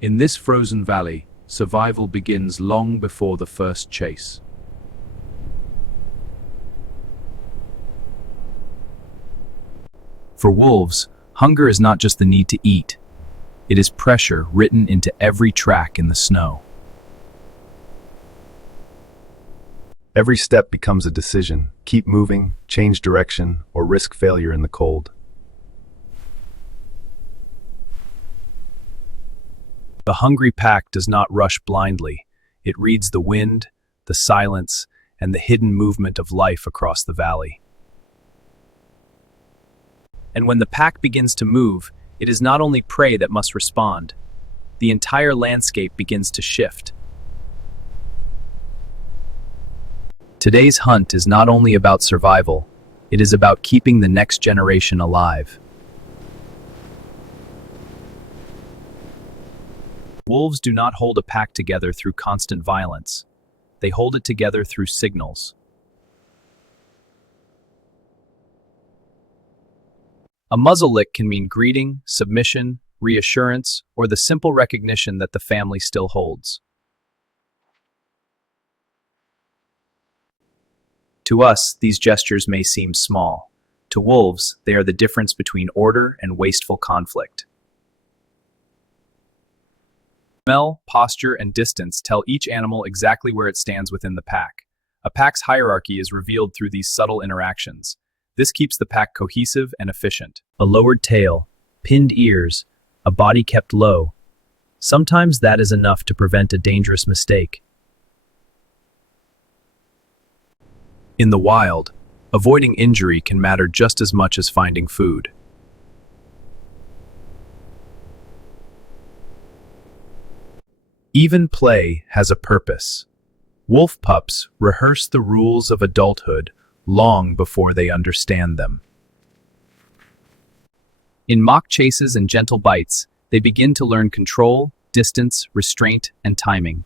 In this frozen valley, survival begins long before the first chase. For wolves, hunger is not just the need to eat. It is pressure written into every track in the snow. Every step becomes a decision: keep moving, change direction, or risk failure in the cold. The hungry pack does not rush blindly. It reads the wind, the silence, and the hidden movement of life across the valley. And when the pack begins to move, it is not only prey that must respond. The entire landscape begins to shift. Today's hunt is not only about survival, it is about keeping the next generation alive. Wolves do not hold a pack together through constant violence. They hold it together through signals. A muzzle lick can mean greeting, submission, reassurance, or the simple recognition that the family still holds. To us, these gestures may seem small. To wolves, they are the difference between order and wasteful conflict. Smell, posture, and distance tell each animal exactly where it stands within the pack. A pack's hierarchy is revealed through these subtle interactions. This keeps the pack cohesive and efficient. A lowered tail, pinned ears, a body kept low. Sometimes that is enough to prevent a dangerous mistake. In the wild, avoiding injury can matter just as much as finding food. Even play has a purpose. Wolf pups rehearse the rules of adulthood long before they understand them. In mock chases and gentle bites, they begin to learn control, distance, restraint, and timing.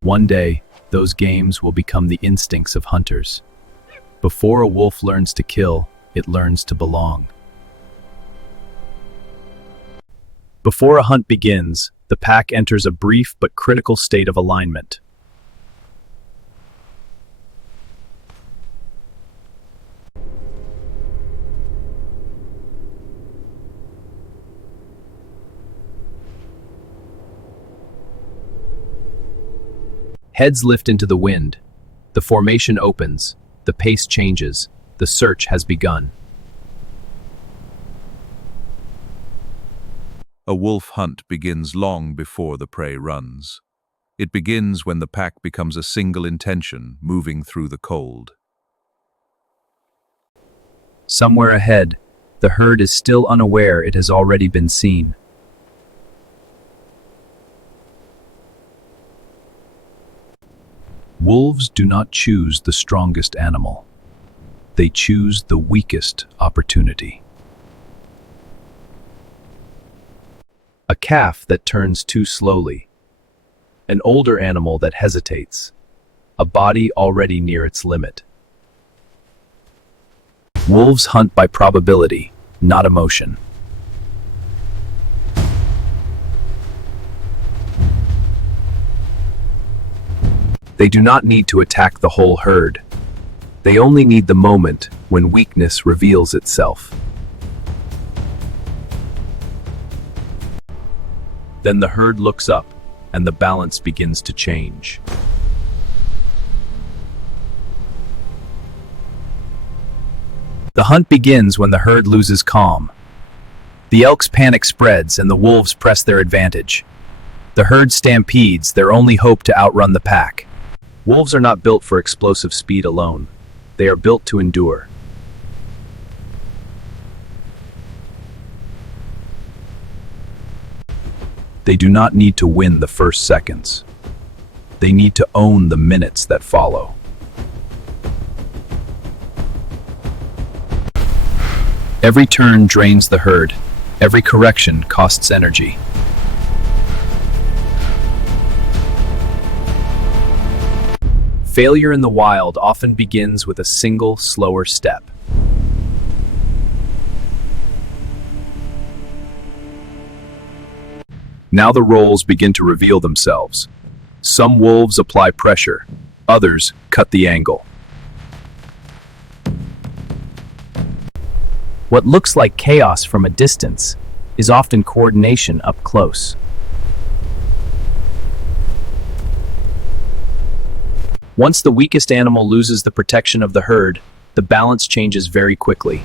One day, those games will become the instincts of hunters. Before a wolf learns to kill, it learns to belong. Before a hunt begins, the pack enters a brief but critical state of alignment. Heads lift into the wind. The formation opens. The pace changes. The search has begun. A wolf hunt begins long before the prey runs. It begins when the pack becomes a single intention, moving through the cold. Somewhere ahead, the herd is still unaware it has already been seen. Wolves do not choose the strongest animal. They choose the weakest opportunity. A calf that turns too slowly. An older animal that hesitates. A body already near its limit. Wolves hunt by probability, not emotion. They do not need to attack the whole herd. They only need the moment when weakness reveals itself. Then the herd looks up, and the balance begins to change. The hunt begins when the herd loses calm. The elk's panic spreads, and the wolves press their advantage. The herd stampedes, their only hope to outrun the pack. Wolves are not built for explosive speed alone. They are built to endure. They do not need to win the first seconds. They need to own the minutes that follow. Every turn drains the herd. Every correction costs energy. Failure in the wild often begins with a single, slower step. Now the roles begin to reveal themselves. Some wolves apply pressure, others cut the angle. What looks like chaos from a distance is often coordination up close. Once the weakest animal loses the protection of the herd, the balance changes very quickly.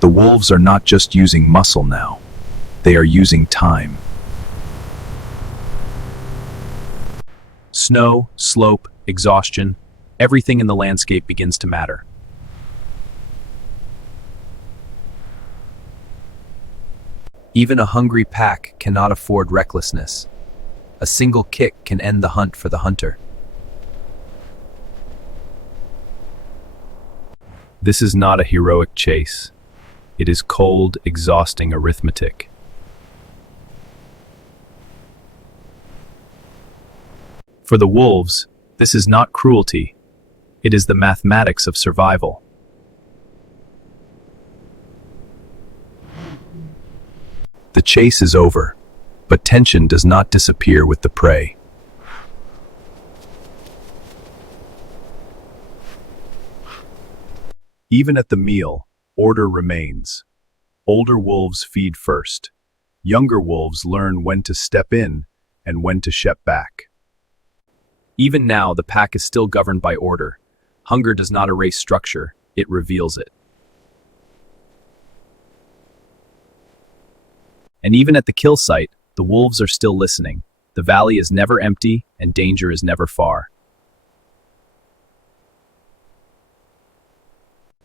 The wolves are not just using muscle now, they are using time. Snow, slope, exhaustion, everything in the landscape begins to matter. Even a hungry pack cannot afford recklessness. A single kick can end the hunt for the hunter. This is not a heroic chase. It is cold, exhausting arithmetic. For the wolves, this is not cruelty. It is the mathematics of survival. The chase is over, but tension does not disappear with the prey. Even at the meal, order remains. Older wolves feed first. Younger wolves learn when to step in and when to step back. Even now, the pack is still governed by order. Hunger does not erase structure, it reveals it. And even at the kill site, the wolves are still listening. The valley is never empty, and danger is never far.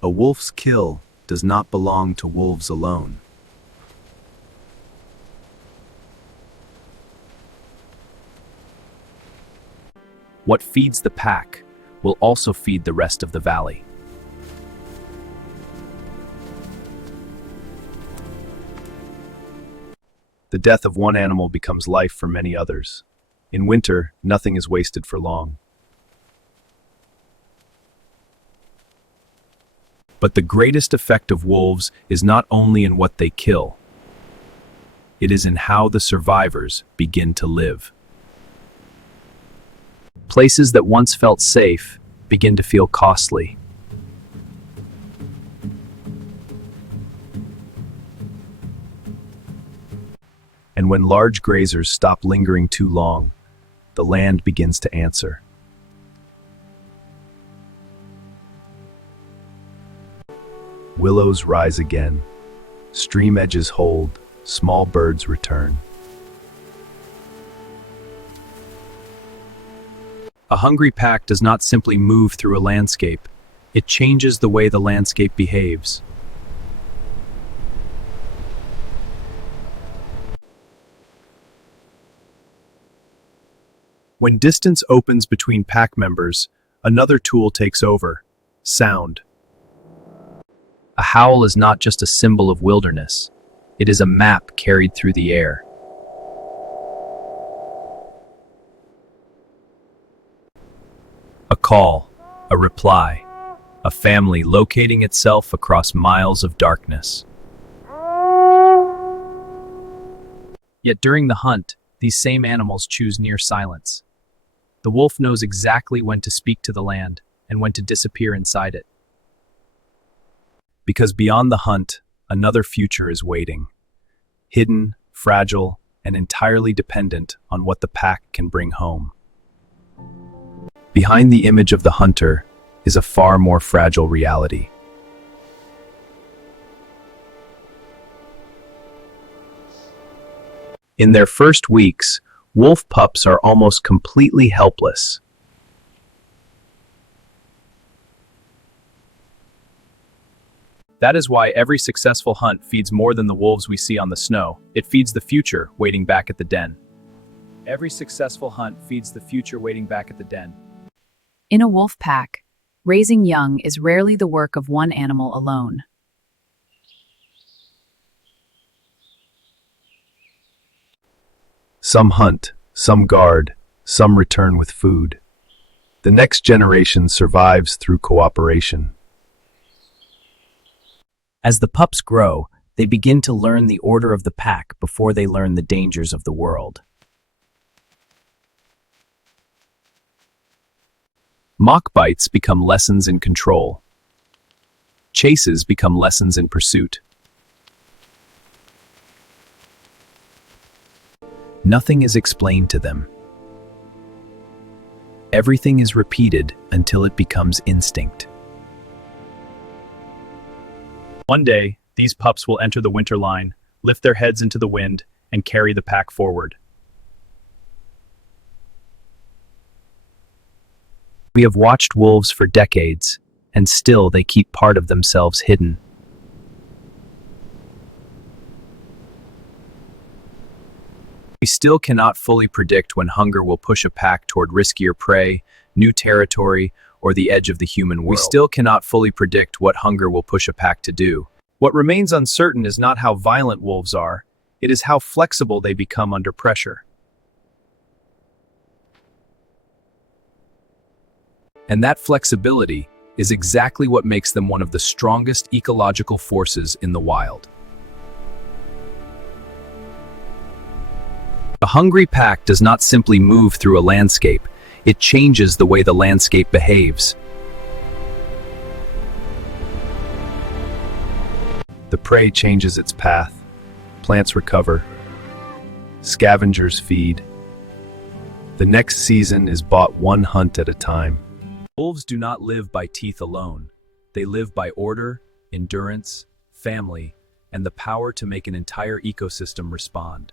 A wolf's kill does not belong to wolves alone. What feeds the pack will also feed the rest of the valley. The death of one animal becomes life for many others. In winter, nothing is wasted for long. But the greatest effect of wolves is not only in what they kill. It is in how the survivors begin to live. Places that once felt safe begin to feel costly. And when large grazers stop lingering too long, the land begins to answer. Willows rise again, stream edges hold, small birds return. A hungry pack does not simply move through a landscape, it changes the way the landscape behaves. When distance opens between pack members, another tool takes over: sound. A howl is not just a symbol of wilderness, it is a map carried through the air. A call, a reply, a family locating itself across miles of darkness. Yet during the hunt, these same animals choose near silence. The wolf knows exactly when to speak to the land and when to disappear inside it. Because beyond the hunt, another future is waiting. Hidden, fragile, and entirely dependent on what the pack can bring home. Behind the image of the hunter is a far more fragile reality. In their first weeks, wolf pups are almost completely helpless. That is why every successful hunt feeds more than the wolves we see on the snow. It feeds the future waiting back at the den. Every successful hunt feeds the future waiting back at the den. In a wolf pack, raising young is rarely the work of one animal alone. Some hunt, some guard, some return with food. The next generation survives through cooperation. As the pups grow, they begin to learn the order of the pack before they learn the dangers of the world. Mock bites become lessons in control. Chases become lessons in pursuit. Nothing is explained to them. Everything is repeated until it becomes instinct. One day, these pups will enter the winter line, lift their heads into the wind, and carry the pack forward. We have watched wolves for decades, and still they keep part of themselves hidden. We still cannot fully predict when hunger will push a pack toward riskier prey, new territory, or the edge of the human world. We still cannot fully predict what hunger will push a pack to do. What remains uncertain is not how violent wolves are, it is how flexible they become under pressure. And that flexibility is exactly what makes them one of the strongest ecological forces in the wild. A hungry pack does not simply move through a landscape, it changes the way the landscape behaves. The prey changes its path, plants recover, scavengers feed. The next season is bought one hunt at a time. Wolves do not live by teeth alone. They live by order, endurance, family, and the power to make an entire ecosystem respond.